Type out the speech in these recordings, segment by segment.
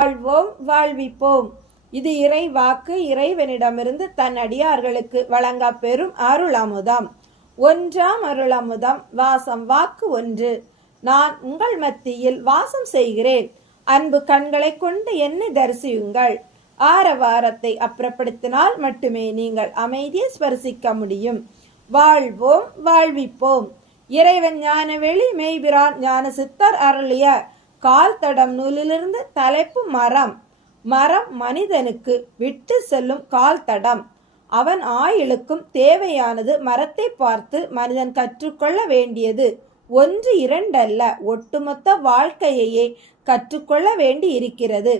வாழ்வோம் வாழ்விப்போம். இது இறை வாக்கு. இறைவனிடமிருந்து தன் அடியார்களுக்கு வழங்க பெறும் அருளமுதம். ஒன்றாம் அருளமுதம். வாசம். வாக்கு ஒன்று. நான் உங்கள் மத்தியில் வாசம் செய்கிறேன். அன்பு கண்களை கொண்டு என்னை தரிசியுங்கள். ஆரவாரத்தை அப்புறப்படுத்தினால் மட்டுமே நீங்கள் அமைதியை ஸ்பரிசிக்க முடியும். வாழ்வோம் வாழ்விப்போம். இறைவன் ஞானவெளி மெய்பிரான் ஞான சித்தர் அருளிய கால் தடம் நூலிலிருந்து தலைப்பு மரம். மரம் மனிதனுக்கு விட்டு செல்லும் கால் தடம். அவன் ஆயுளுக்கும் தேவையானது மரத்தை பார்த்து மனிதன் கற்றுக்கொள்ள வேண்டியது ஒன்று இரண்டல்ல, ஒட்டுமொத்த வாழ்க்கையையே கற்றுக்கொள்ள வேண்டி இருக்கிறது.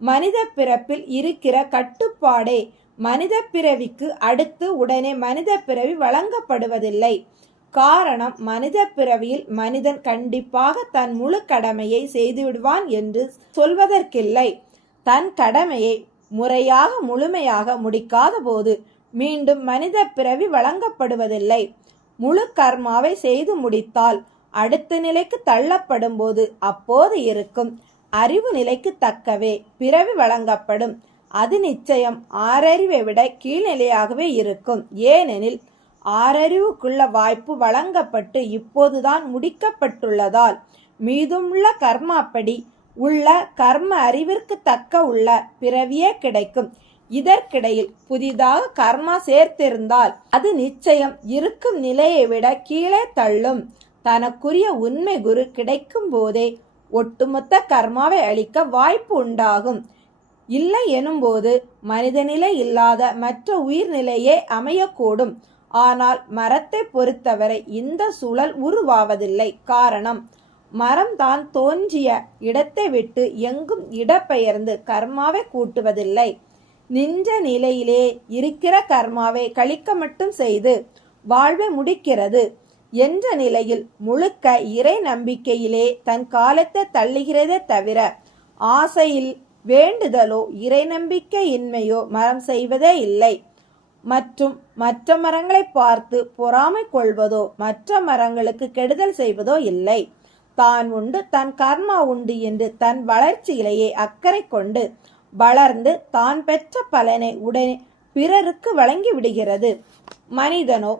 மனித பிறப்பில் இருக்கிற கட்டுப்பாடே மனித பிறவிக்கு அடுத்து உடனே மனித பிறவி வழங்கப்படுவதில்லை. காரணம், மனித பிறவியில் மனிதன் கண்டிப்பாக தன் முழு கடமையை செய்துவிடுவான் என்று சொல்வதற்கில்லை. தன் கடமையை முறையாக முழுமையாக முடிக்காத போது மீண்டும் மனித பிறவி வழங்கப்படுவதில்லை. முழு கர்மாவை செய்து முடித்தால் அடுத்த நிலைக்கு தள்ளப்படும் போது அப்போது இருக்கும் அறிவு நிலைக்கு தக்கவே பிறவி வழங்கப்படும். அது நிச்சயம் ஆறறிவை விட கீழ்நிலையாகவே இருக்கும். ஏனெனில் ஆறறிவுக்குள்ள வாய்ப்பு வழங்கப்பட்டு இப்போதுதான் முடிக்கப்பட்டுள்ளதால் மீதுமுள்ள கர்மாப்படி உள்ள கர்ம அறிவிற்கு தக்க உள்ள பிறவியே கிடைக்கும். இதற்கிடையில் புதிதாக கர்மா சேர்த்திருந்தால் அது நிச்சயம் இருக்கும் நிலையை விட கீழே தள்ளும். தனக்குரிய உண்மை குரு கிடைக்கும் போதே ஒட்டுமொத்த கர்மாவை அளிக்க வாய்ப்பு உண்டாகும். இல்லை எனும்போது மனித நிலை இல்லாத மற்ற உயிர்நிலையே அமையக்கூடும். ஆனால் மரத்தை பொறுத்தவரை இந்த சூழல் உருவாவதில்லை. காரணம், மரம் தான் தோன்றிய இடத்தை விட்டு எங்கும் இடப்பெயர்ந்து கர்மாவை கூட்டுவதில்லை. நின்ற நிலையிலே இருக்கிற கர்மாவை கழிக்க மட்டும் செய்து வாழ்வை முடிக்கிறது என்ற நிலையில் முழுக்க இறை நம்பிக்கையிலே தன் காலத்தை தள்ளுகிறதே தவிர ஆசையில் வேண்டுதலோ இறை நம்பிக்கையின்மையோ மரம் செய்வதே இல்லை. மற்றும் மற்ற மரங்களை பார்த்து பொறாமை கொள்வதோ மற்ற மரங்களுக்கு கெடுதல் செய்வதோ இல்லை. தான் உண்டு தன் கர்மா உண்டு என்று தன் வளர்ச்சியிலேயே அக்கறை கொண்டு வளர்ந்து தான் பெற்ற பலனை உடனே பிறருக்கு வழங்கி விடுகிறது. மனிதனோ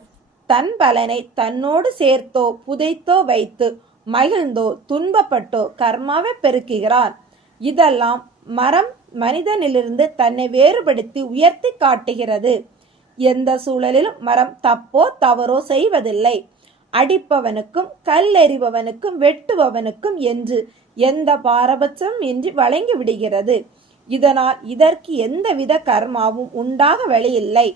தன் பலனை தன்னோடு சேர்த்தோ புதைத்தோ வைத்து மகிழ்ந்தோ துன்பப்பட்டோ கர்மாவை பெருக்குகிறான். இதெல்லாம் மரம் மனிதனிலிருந்து தன்னை வேறுபடுத்தி உயர்த்தி காட்டுகிறது. எந்த சூழலிலும் மரம் தப்போ தவறோ செய்வதில்லை. அடிப்பவனுக்கும் கல்லெறிபவனுக்கும் வெட்டுபவனுக்கும் என்று எந்த பாரபட்சமும் இன்றி வழங்கி விடுகிறது. இதனால் இதற்கு எந்தவித கர்மாவும் உண்டாக வழியில்லை.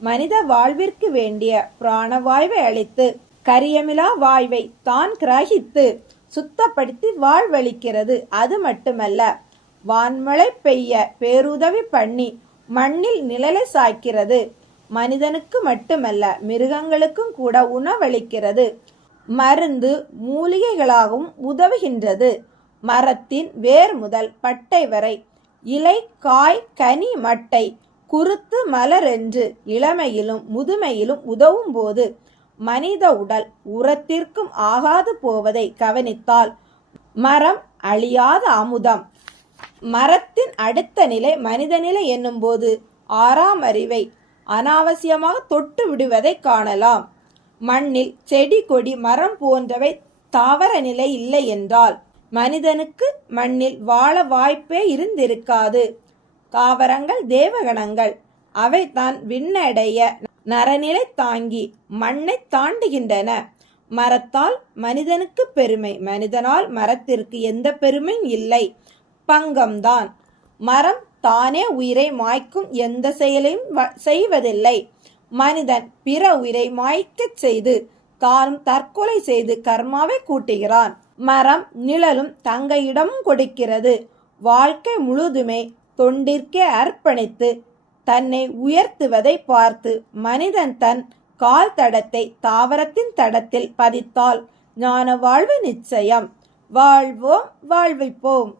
மனித வாழ்விற்கு வேண்டிய பிராணவாய்வை அளித்து கரியமிலா வாய்வை தான் கிரகித்து சுத்தப்படுத்தி வாழ்வளிக்கிறது. அது மட்டுமல்ல, வான்மழை பெய்ய பேருதவி பண்ணி மண்ணில் நிழலை சாய்க்கிறது. மனிதனுக்கு மட்டுமல்ல, மிருகங்களுக்கும் கூட உணவளிக்கிறது. மருந்து மூலிகைகளாகவும் உதவுகின்றது. மரத்தின் வேர் முதல் பட்டை வரை இலை காய் கனி மட்டை குருத்து மலர் என்று இளமையிலும் முதுமையிலும் உதவும் போது மனித உடல் உரத்திற்கும் ஆகாது போவதை கவனித்தால் மரம் அழியாத அமுதம். மரத்தின் அடுத்த நிலை மனித நிலை என்னும் போது ஆறாம் அறிவை அனாவசியமாக தொட்டு விடுவதை காணலாம். மண்ணில் செடி கொடி மரம் போன்றவை தாவர நிலை இல்லை என்றால் மனிதனுக்கு மண்ணில் வாழ வாய்ப்பே இருந்திருக்காது. தாவரங்கள் தேவகணங்கள். அவை தான் விண்ணடைய நரநிலை தாங்கி மண்ணை தாண்டுகின்றன. மரத்தால் மனிதனுக்கு பெருமை, மனிதனால் மரத்திற்கு எந்த பெருமையும் இல்லை, பங்கம்தான். மரம் தானே உயிரை மாய்க்கும் எந்த செயலையும் செய்வதில்லை. மனிதன் பிற உயிரை மாய்க்கச் செய்து தானும் தற்கொலை செய்து கர்மாவை கூட்டுகிறான். மரம் நிழலும் தங்க இடமும் கொடுக்கிறது. வாழ்க்கை முழுதுமே தொண்டிற்கே அர்ப்பணித்து தன்னை உயர்த்துவதை பார்த்து மனிதன் தன் கால் தடத்தை தாவரத்தின் தடத்தில் பதித்தால் ஞான வாழ்வு நிச்சயம். வாழ்வோம் வாழ்விப்போம்.